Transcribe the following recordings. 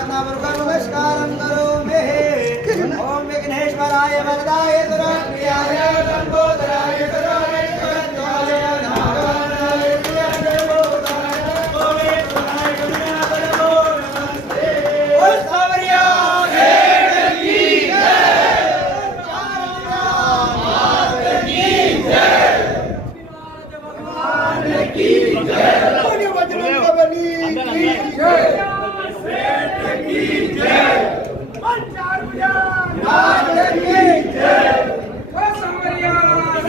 नमस्कारं करोमि। ओम विघ्नेश्वराय वरदाय दुरात्मयाय लंबोदराय करुणाय जगद्धाय नारायणाय प्रियंगोदाय ओमे प्रणाय करुणाकरो नमस्ते। ओ सावरिया भेड़ की जय, चारंगा मात की जय, भगवान की जय, बजरंग बली की जय, सेठ की जय, नाथ की जय, सावरिया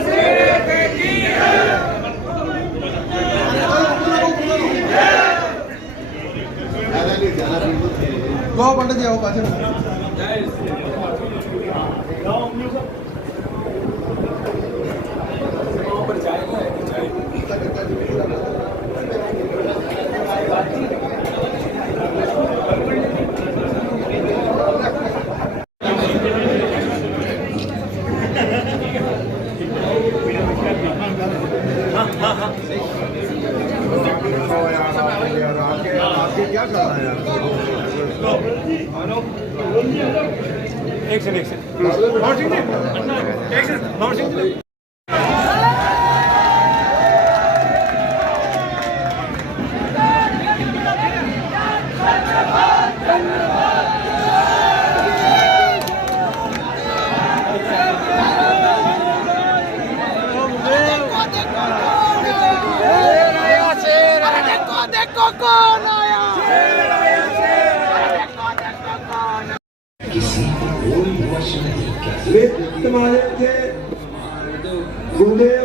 सेठ की जय। गो पंडित जी आओ पाछे क्या कर रहा है यार एक सेकंड देखो कौन आया, किसी को कोई वश नहीं कर तुम्हारे थे गुरुदेव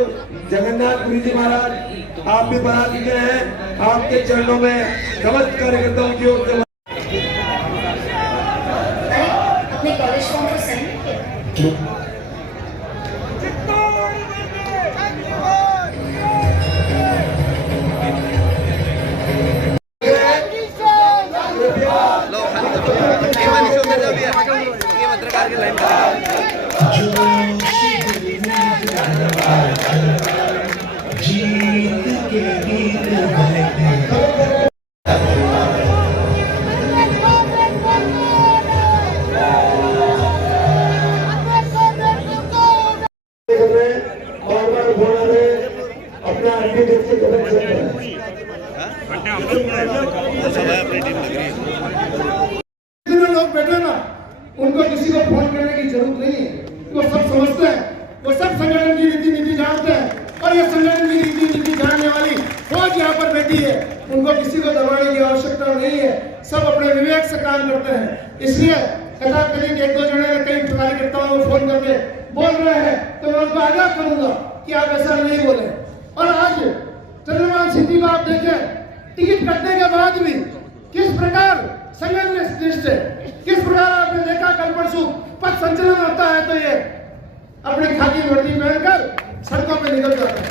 जगन्नाथपुरी जी महाराज, आप भी बना चुके हैं। आपके चरणों में समस्त कार्यकर्ताओं की ओर से अपने कॉलेज फॉर्म को साइन किया। पत्रकार की लाइन जीत के गीत अपना अपनी लोग बैठे ना, उनको किसी को फोन करने की जरूरत नहीं है। वो सब समझते हैं, वो सब संगठन की रीति नीति जानते हैं, और ये संगठन की रीति नीति जानने वाली फौज यहाँ पर बैठी है। उनको किसी को दबाने की आवश्यकता नहीं है, सब अपने विवेक से काम करते हैं। इसलिए कथा करीब एक दो जने कई कार्यकर्ताओं को फोन करके बोल रहे हैं, तो मैं उनको आगाह करूंगा कि आप ऐसा नहीं बोले। और आज चंद्रमान सिद्धि को आप देखें, टिकट कटने के बाद भी किस प्रकार संगठन निष्ठ है, किस प्रकार आपने देखा कल परसों पथ संचलन होता है तो ये अपनी खाकी वर्दी पहनकर सड़कों पे निकल जाते हैं।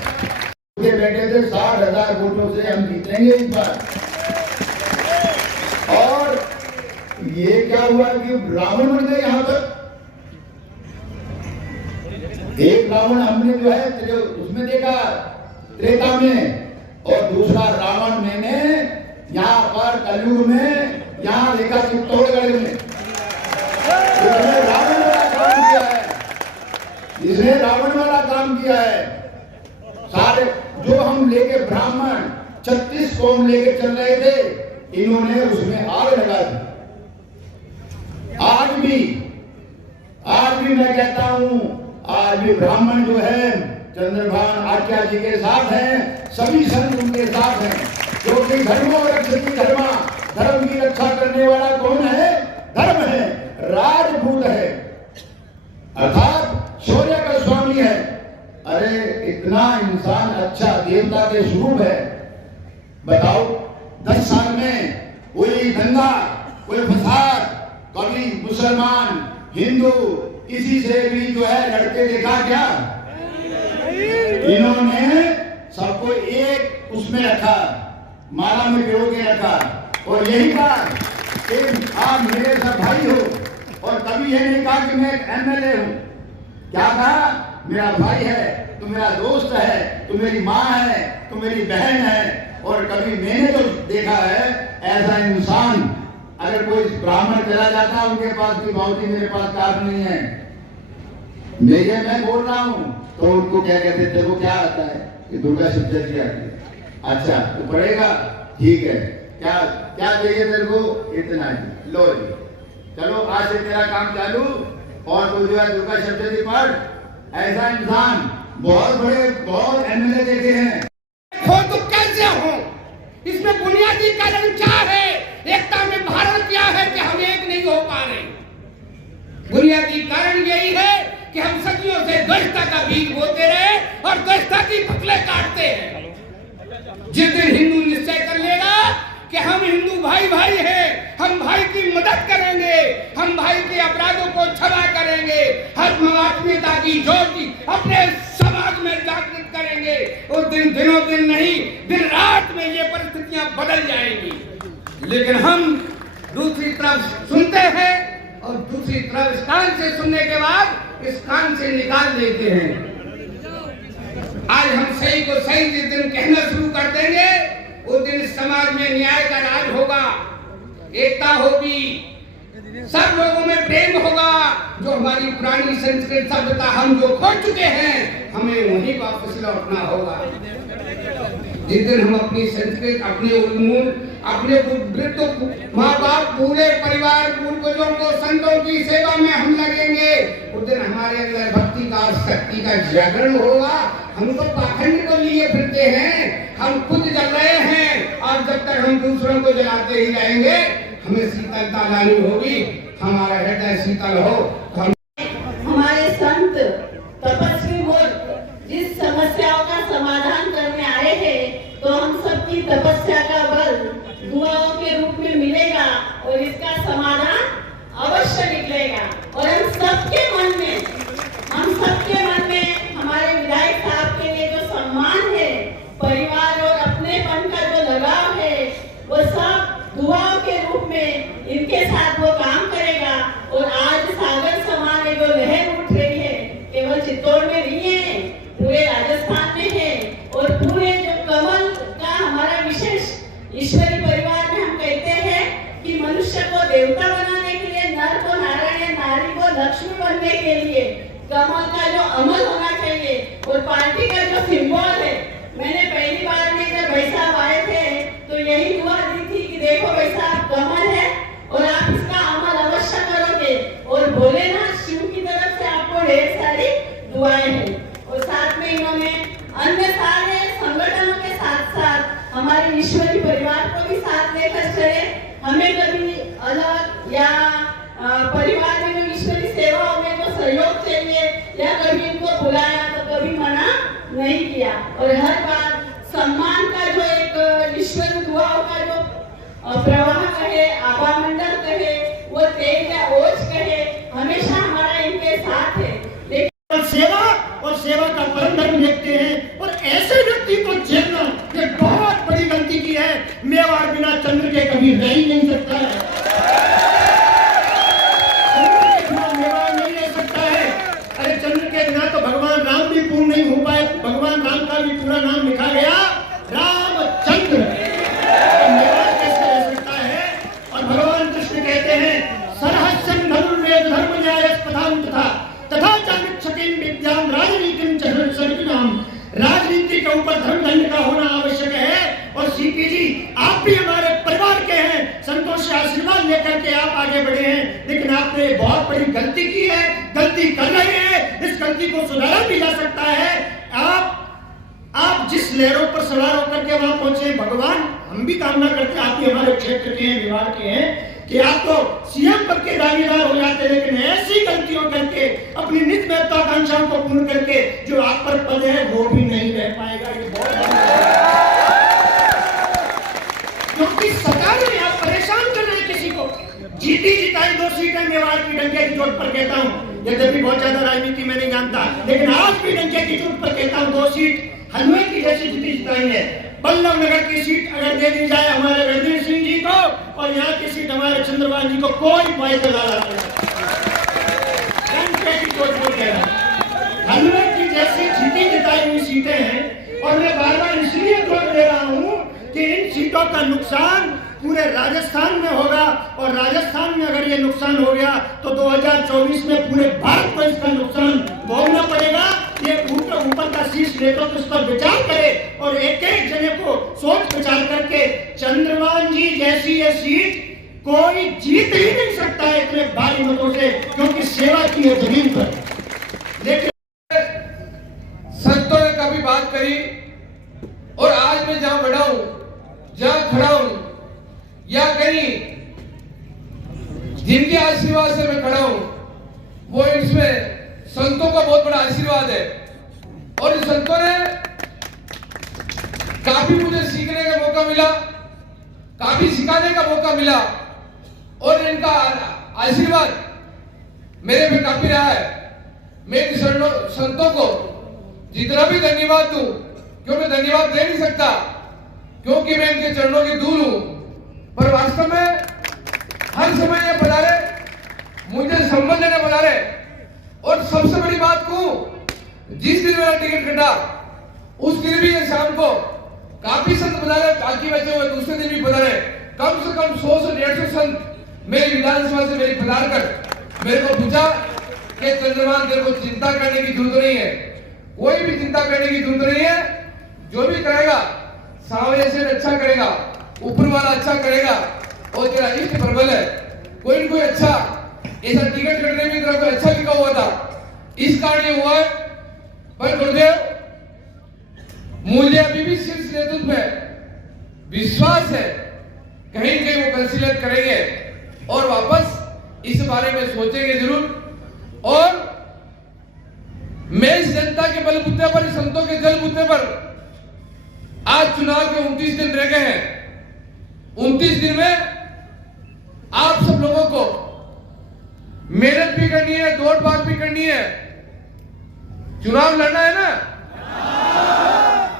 बैठे थे 60,000 वोटों से हम जीतेंगे इस बार। और ये क्या हुआ कि रावण बन गए यहाँ पर। एक रावण हमने जो है उसमें देखा त्रेता में, और दूसरा रावण मैंने यहाँ पर कलयुग में यहाँ देखा चित्तौड़गढ़ में। जिसने रावण वाला काम किया है, जिसने रावण वाला काम किया है, सारे जो हम लेके ब्राह्मण 36 कौम लेके चल रहे थे, इन्होंने उसमें आग लगा दी। आज भी मैं कहता हूं, आज भी ब्राह्मण जो है चंद्रभान आचार्य जी के साथ हैं, सभी संत उनके साथ हैं, जो कि धर्मो रक्षति धर्मा, धर्म की रक्षा करने वाला कौन है? धर्म है, राजपूत है, अर्थात शौर्य का स्वामी है। अरे इतना इंसान अच्छा देवता के स्वरूप है, बताओ 10 साल में कोई दंगा, कोई फसाद, कभी मुसलमान हिंदू किसी से भी जो है लड़के देखा क्या? इन्होंने सबको एक उसमें रखा, माला में पिरो के रखा, और यही कहा कि आप मेरे सब भाई हो। और कभी ये नहीं कहा कि मैं एमएलए हूं, क्या कहा? मेरा भाई है, तो मेरा दोस्त है, तो मेरी माँ है, तो मेरी बहन है। और कभी मैंने तो देखा है ऐसा इंसान अगर कोई ब्राह्मण चला जाता है उनके पास भी बाबूजी मेरे पास कार्ड नहीं है, मैं बोल रहा हूँ, तो उनको क्या कहते हैं, तेरे को क्या आता है? कि दुर्गा सप्तशती आती है। अच्छा तो पढ़ेगा, ठीक है, क्या क्या चाहिए तेरे को? इतना ही, लो जी, चलो आज से तेरा काम चालू, और तो जो है दुर्गा सप्तशती पढ़। ऐसा इंसान बहुत एमएलए देखे हैं। हो तो कैसे हो? इसमें बुनियादी कारण क्या है? एकता में भारत क्या है कि हम एक नहीं हो पा रहे? बुनियादी कारण यही है कि हम सदियों से द्वेषता का बीज बोते रहे और द्वेषता की फसलें काटते हैं। जिस दिन हिंदू निश्चय कर लेगा कि हम हिंदू भाई भाई हैं, हम भाई की मदद करेंगे, हम भाई के अपराधों को क्षमा करेंगे, हर आत्मीयता की ज्योति अपने समाज में जागृत करेंगे, उस दिन दिनों दिन नहीं, दिन रात में ये परिस्थितियां बदल जाएंगी। लेकिन हम दूसरी तरफ सुनते हैं और दूसरी तरफ इस कान से सुनने के बाद इस कान से निकाल देते हैं। आज हम सही को सही जिस दिन कहना शुरू कर देंगे, उस दिन समाज में न्याय का राज होगा, एकता होगी, सब लोगों में प्रेम होगा। जो हमारी पुरानी संस्कृत सभ्यता हम जो खो चुके हैं, हमें वहीं वापस लौटना होगा। जिस दिन हम अपनी संस्कृत, अपने उन्मूल, अपने वृद्ध माँ बाप, पूरे परिवार, पूर्वजों को, संतों की सेवा में हम लगेंगे, उस दिन हमारे अंदर भक्ति का और शक्ति का जागरण होगा। हम तो पाखंड को लिए फिरते हैं, हम खुद जल रहे हैं, और जब तक हम दूसरों को जलाते ही रहेंगे, हमें शीतलता लानी होगी। हमारा हृदय शीतल हो तो हमारे संत तपस्वी मुल्क जिस समस्याओं का समाधान करने आए हैं, तो हम सबकी तपस्या का बल दुआओं के रूप में मिलेगा और इसका समाधान अवश्य निकलेगा। और हम सबके मन में हमारे विधायक साहब के लिए जो सम्मान है, परिवार और अपनेपन का जो लगाव है, वो सब दुआओं के रूप में इनके साथ वो काम करेगा। और आज सागर समान जो लहर उठ रही है, केवल चित्तौड़ में नहीं है, पूरे राजस्थान में है। और पूरे जो कमल का हमारा विशेष ईश्वरी परिवार में हम कहते हैं कि मनुष्य को देवता बनाने के लिए, नर को नारायण, नारी को लक्ष्मी बनने के लिए कमल का जो अमल होना चाहिए। और पार्टी का जो सिंबल है, मैंने पहली बार में जब भाई साहब आए थे तो यही दुआ दी थी कि देखो भाई साहब कमल है और आप इसका अमल अवश्य करोगे। और भोलेनाथ शिव की तरफ से आपको ढेर सारी दुआएं हैं। और साथ में इन्होंने अन्य सारे संगठनों के साथ साथ हमारे ईश्वरी परिवार को भी साथ लेकर चले। हमें कभी अलग या परिवार में जो ईश्वरी सेवाओं में जो सहयोग चाहिए या कभी इनको बुलाया तो कभी मना नहीं किया। और हर बार सम्मान का जो एक ईश्वरी दुआओं का जो प्रवाह कहे, आभा मंडल कहे, वो तेज या ओज कहे, हमेशा हमारा इनके साथ है। लेकिन सेवा और सेवा का परम धर्म देखते हैं, और ऐसे व्यक्ति को झेलना ये बहुत बड़ी गलती की है। मेवाड़ बिना चंद्र के कभी रह ही नहीं सकता है, मेवाड़ नहीं रह सकता है। अरे चंद्र के बिना तो भगवान राम भी पूर्ण नहीं हो पाए। भगवान राम का भी पूरा नाम लिखा गया रामचंद्र, मेवाड़ कैसे रह सकता है? और भगवान कृष्ण कहते हैं सरहस्यम धनुर्वेद धर्म न्यायस्पदाम तथा चाणक्यम विद्याम राजनीतिम चरणसर्विनाम। राजनीति के ऊपर धर्म दंड का होना आवश्यक है। और सीपी जी, आप भी हमारे परिवार के हैं, संतों से आशीर्वाद लेकर के आप आगे बढ़े हैं, लेकिन आपने बहुत बड़ी गलती की है, गलती कर रहे हैं, इस गलती को सुधारा भी जा सकता है। आप जिस लहरों पर सवार होकर के वहां पहुंचे, भगवान हम भी कामना करते हैं, आप भी हमारे क्षेत्र के हैं, विभाग के हैं, कि आप तो सीएम पद के दावेदार हो जाते, लेकिन ऐसी गलतियों करके अपनी निज महत्वाकांक्षाओं को पूर्ण करके जो आप पर पद है वो भी नहीं रह पाएगा। ये बहुत क्योंकि सरकार में आप परेशान कर रहे हैं किसी को। जीती जिताई 2 सीटें मेवाड़ की डंके की चोट पर कहता हूँ, यद्यपि बहुत ज्यादा राजनीति में नहीं जानता, लेकिन आज भी डंके की चोट पर कहता हूँ 2 सीट हलवे की जैसी जीती जिताई है। बल्लभ नगर की सीट अगर दे दी जाए हमारे रणधीर सिंह जी को, और यहाँ की सीट हमारे चंद्रबाबू जी को, कोई फायदा नहीं। हलवे की जैसी जीती जिताई हुई सीटें हैं, और मैं बार बार इसलिए जोर दे रहा हूँ कि इन सीटों का नुकसान पूरे राजस्थान में होगा, और राजस्थान में अगर ये नुकसान हो गया तो 2024 में पूरे भारत को इसका नुकसान भोगना पड़ेगा। ये ऊपर का शीर्ष नेतृत्व इस पर विचार करे और एक एक जने को सोच विचार करके चंद्रमान जी जैसी ये सीट कोई जीत ही नहीं सकता है इतने भारी मतों से, क्योंकि सेवा की है जमीन पर। लेकिन संतों ने कभी बात करी, और आज मैं जहां बैठा हूं, जहां खड़ा हूं, या कहीं जिनके आशीर्वाद से मैं खड़ा हूं, वो इसमें संतों का बहुत बड़ा आशीर्वाद है। और इन संतों ने काफी मुझे सीखने का मौका मिला, काफी सिखाने का मौका मिला, और इनका आशीर्वाद मेरे पे काफी रहा है। मैं इन संतों को जितना भी धन्यवाद दूं, क्यों मैं धन्यवाद दे नहीं सकता, क्योंकि मैं इनके चरणों की दूर हूं, पर वास्तव में हर समय ये पधारे, मुझे संबंध लेने पधारे। और सबसे बड़ी बात कहूं, जिस दिन मेरा टिकट कटा उस दिन भी ये शाम को काफी संत पधारे, बाकी बचे हुए दूसरे दिन भी पधारे। कम से कम 100 से 150 संत मेरी विधानसभा से मेरी पधार कर मेरे को पूछा कि चंद्रमान तेरे को चिंता करने की जरूरत नहीं है, कोई भी चिंता करने की जरूरत नहीं है, जो भी करेगा सावरे से अच्छा करेगा, ऊपर वाला अच्छा करेगा, और तेरा इष्ट प्रबल है। कोई न कोई अच्छा ऐसा टिकट कटने में तेरा कोई अच्छा लिखा हुआ था, इस कारण ये हुआ है। पर गुरुदेव, मुझे अभी भी शीर्ष नेतृत्व में विश्वास है, कहीं कहीं वो कंसीडर करेंगे और वापस इस बारे में सोचेंगे जरूर। और मैं इस जनता के बलबूते पर, संतों के जलबूते पर, आज चुनाव के 29 दिन रह गए हैं। 29 दिन में आप सब लोगों को मेहनत भी करनी है, दौड़ भाग भी करनी है, चुनाव लड़ना है ना।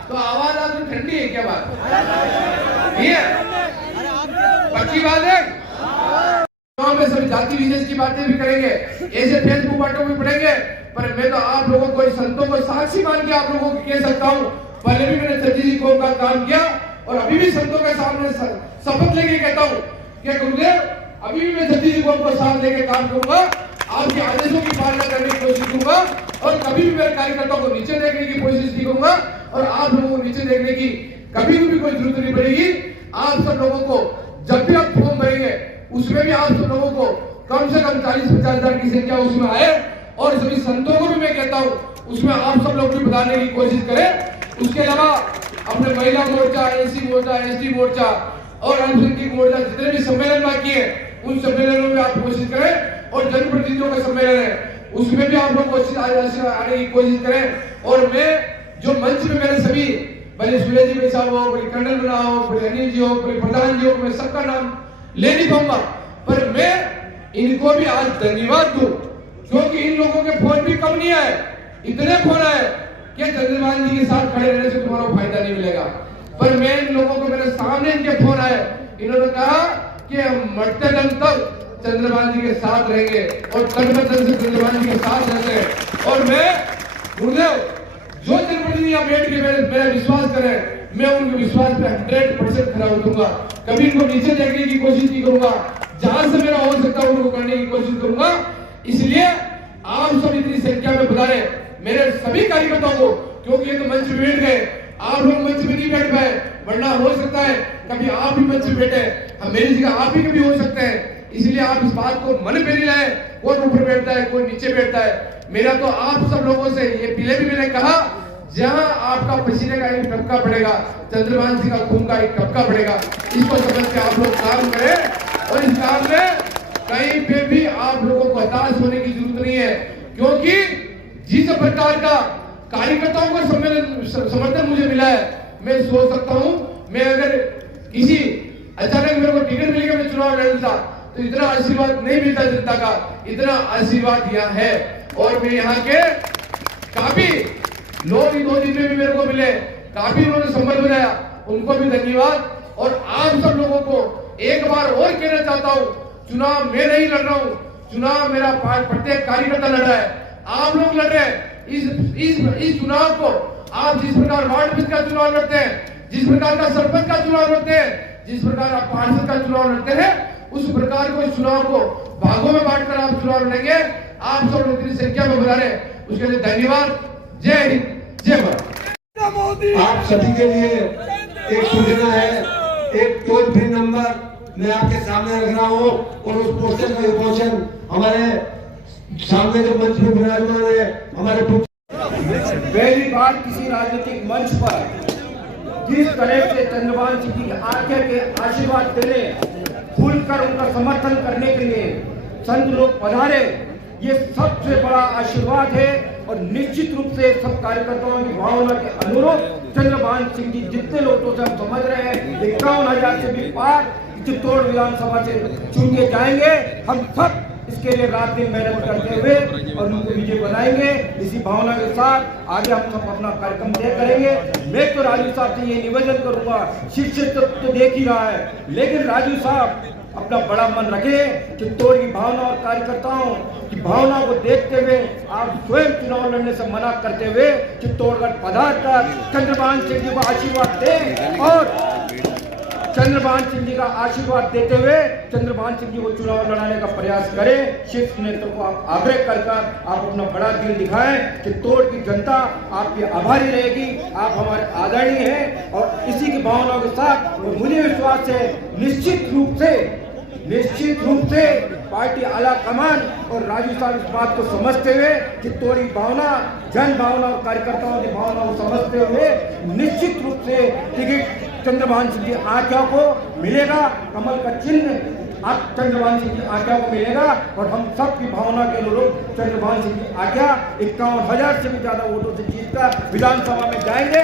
तो आवाज आज ठंडी है क्या बात? ये पक्की बात है। चुनाव में सभी जाति विशेष की बातें भी करेंगे, ऐसे फेसबुक बातों भी पढ़ेंगे, पर मैं तो आप लोगों को, संतों को साक्षी मान के आप लोगों को कह सकता हूं, पहले भी मैंने छत्तीस कौम का काम किया, और अभी भी संतों के सामने शपथ लेके कहता हूं कि गुरुदेव, अभी भी मैं छत्तीस कौम को साथ लेके काम करूंगा, आपके आदेशों की पालना करने की कोशिश करूंगा, और कभी भी मेरे कार्यकर्ताओं को नीचे देखने की कोशिश नहीं करूंगा, और आप लोगों को नीचे देखने की कभी भी कोई जरूरत नहीं पड़ेगी। आप सब लोगों को जब भी आप फॉर्म भरेंगे, उसमें भी आप सब लोगों को कम से कम 40-50 हजार की संख्या उसमें आए, और सभी संतों को भी मैं कहता हूं उसमें आप सब लोग भी बताने की कोशिश करें। उसके अलावा अपने महिला मोर्चा, एसी मोर्चा, एसटी मोर्चा और अल्पसंख्यक मोर्चा, जितने भी सम्मेलन बाकी है, उन सम्मेलनों में आप कोशिश करें, और जनप्रतिनिधियों का सम्मेलन है उसमें भी आप लोग कोशिश आने की कोशिश करें। और मैं जो मंच में मेरे सभी, भले सुरेश जी साहब हो, भले कर्नल बना हो, भले अनिल जी हो, भले प्रधान जी हो, मैं सबका नाम ले नहीं पाऊंगा, पर मैं इनको भी आज धन्यवाद दूं, क्योंकि इन लोगों के फोन भी कम नहीं आए, इतने फोन आए कि चंद्रमान जी के साथ खड़े रहने से तुम्हारा फायदा नहीं मिलेगा। पर मैं इन लोगों को, मेरे सामने इनके फोन आए, इन्होंने कहा कि हम मरते दम तक चंद्रमान जी के साथ रहेंगे, और तन से चंद्रमान जी के साथ रहेंगे। और मैं गुरुदेव, जो जनप्रतिनिधि यहाँ बैठ के मेरा विश्वास करें, मैं उनके विश्वास पे 100% खरा उतरूंगा, कभी इनको नीचे देखने की कोशिश नहीं करूंगा, जहां से मेरा हो सकता है उनको करने की कोशिश करूंगा। इसलिए आप सब इतनी संख्या में पधारे, मेरे सभी कार्यकर्ताओं को, क्योंकि ये तो मंच पे बैठ गए, आप लोग मंच पे नहीं बैठ पाए, वरना हो सकता है कभी आप भी मंच पे बैठे, हम मेरी जगह आप भी कभी हो सकते हैं। इसलिए आप इस बात को मन पे नहीं लाए, कोई ऊपर बैठता है, कोई नीचे बैठता है। मेरा तो आप सब लोगों से, ये पहले भी मैंने कहा, जहां आपका पसीने का एक टपका पड़ेगा, चंद्रमान जी का खून का एक टपका पड़ेगा, इसको समझ के आप लोग काम करें। और इस काम में कहीं पे भी आप लोगों को हताश होने की जरूरत नहीं है, क्योंकि जिस प्रकार का कार्यकर्ताओं का समर्थन मुझे मिला है, मैं सोच सकता हूं, मैं अगर किसी अचानक मेरे को टिकट मिलेगा, मैं चुनाव लड़ता, तो इतना आशीर्वाद नहीं मिलता जनता का, इतना आशीर्वाद यहाँ है। और मैं यहाँ के काफी लोग 2 दिन में भी मेरे को मिले, काफी उन्होंने संबल बनाया, उनको भी धन्यवाद। और आप सब लोगों को एक बार और कहना चाहता हूँ, चुनाव मैं नहीं लड़ रहा हूँ, चुनाव मेरा प्रत्येक कार्यकर्ता लड़ रहा है, आप लोग लड़ रहे हैं। इस चुनाव को आप जिस प्रकार वार्ड का चुनाव लड़ते हैं, जिस प्रकार का सरपंच का चुनाव लड़ते हैं, जिस प्रकार आप पार्षद का चुनाव लड़ते हैं उस प्रकार को चुनाव को भागों में बांटकर आप चुनाव लड़ेंगे। आप सब इतनी संख्या में बुला रहे उसके लिए धन्यवाद। जय हिंद, जय भारत। आप सभी के लिए एक सूचना है, एक टोल फ्री नंबर मैं आपके सामने रख रहा हूँ और उस पोस्टर का विमोचन हमारे सामने जो मंच में विराजमान है हमारे पहली बार किसी राजनीतिक मंच पर जिस तरह से चंद्रभान सिंह जी की आज्ञा के आशीर्वाद देने, खुलकर उनका समर्थन करने के लिए संत लोग पधारे, ये सबसे बड़ा आशीर्वाद है। और निश्चित रूप से सब कार्यकर्ताओं की भावना के अनुरूप चंद्रभान सिंह जी जितने लोगों से हम समझ रहे हैं 51,000 से भी पार चित्तौड़ विधानसभा से चुन के जाएंगे। हम सब इसके लिए रात दिन मेहनत करते हुए और उनको विजय बनाएंगे। इसी भावना के साथ आगे हम सब अपना कार्यक्रम तय करेंगे। मैं तो राजू साहब से ये निवेदन करूंगा, शिक्षक तो देख ही रहा है, लेकिन राजू साहब अपना बड़ा मन रखे। चित्तौड़ की भावना और कार्यकर्ताओं की भावना को देखते हुए आप स्वयं चुनाव लड़ने से मना करते हुए चित्तौड़गढ़ पधार कर चंद्रभान सिंह जी को आशीर्वाद दें और चंद्रभान सिंह जी का आशीर्वाद देते हुए चंद्रभान सिंह जी को चुनाव लड़ाने का प्रयास करें। शीर्ष नेतृत्व को आप आग्रह कर आप अपना बड़ा दिल दिखाएं। चित्तौड़ की जनता आपकी आभारी रहेगी, आप हमारे आदरणीय हैं और इसी की भावनाओं के साथ मुझे विश्वास है निश्चित रूप से पार्टी आला कमान और राजू साहब इस बात को समझते हुए चित्तौड़ की भावना, जन भावना और कार्यकर्ताओं की भावना को समझते हुए निश्चित रूप से टिकट चंद्रभान सिंह की आज्ञा को मिलेगा। कमल का चिन्ह आप चंद्रभान सिंह की आज्ञा को मिलेगा और हम सब की भावना के अनुरूप चंद्रभान सिंह की आज्ञा 51,000 से भी ज्यादा वोटों से जीतकर विधानसभा में जाएंगे।